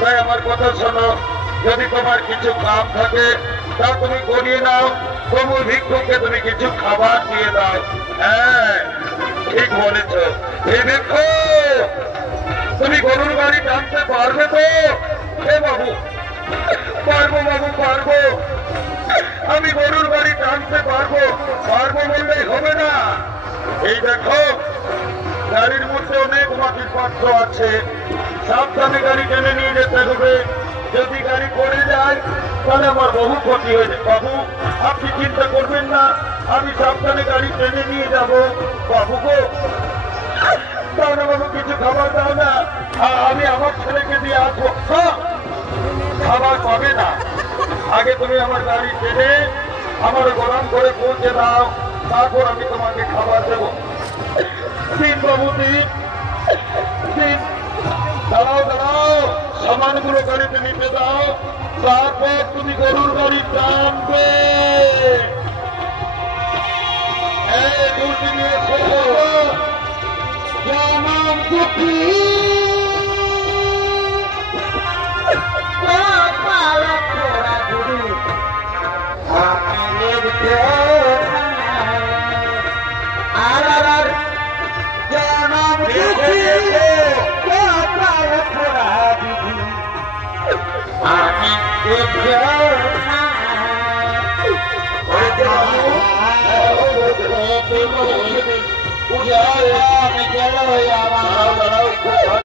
তাই আমার কথা শোনো, যদি তোমার কিছু কাম থাকে তা তুমি করিয়ে নাও, তবু ভিক্ষুককে তুমি কিছু খাবার দিয়ে দাও। হ্যাঁ ঠিক বলেছ। এই দেখো, তুমি গরুর গাড়ি টানতে পারবে তো? হে বাবু, পারবো বাবু পারবো, আমি গরুর গাড়ি টানতে পারবো। পারবো বললেই হবে না। এই দেখো, গাড়ির মধ্যে অনেক মাটির পাত্র আছে, সাবধানে গাড়ি টেনে নিয়ে যেতে হবে। যদি গাড়ি পড়ে যায় তাহলে আমার বহু ক্ষতি হয়ে যায়। বাবু আপনি চিন্তা করবেন না, আমি সাবধানে গাড়ি টেনে নিয়ে যাব। বাবু গো, দাও না বাবু, কিছু খাবার দাও না, আমি আমার ছেলেকে দিয়ে আসবো। খাবার পাবে না, আগে তুমি আমার গাড়ি টেনে আমার গরম করে পৌঁছে দাও, তারপর আমি তোমাকে খাবার দেবো। দিন বাবু দিন, দাঁড়াও দাঁড়াও, সামানগুলো গাড়িতে নিতে দাও, তারপর তুমি গরুর গাড়ি টানবে। আমি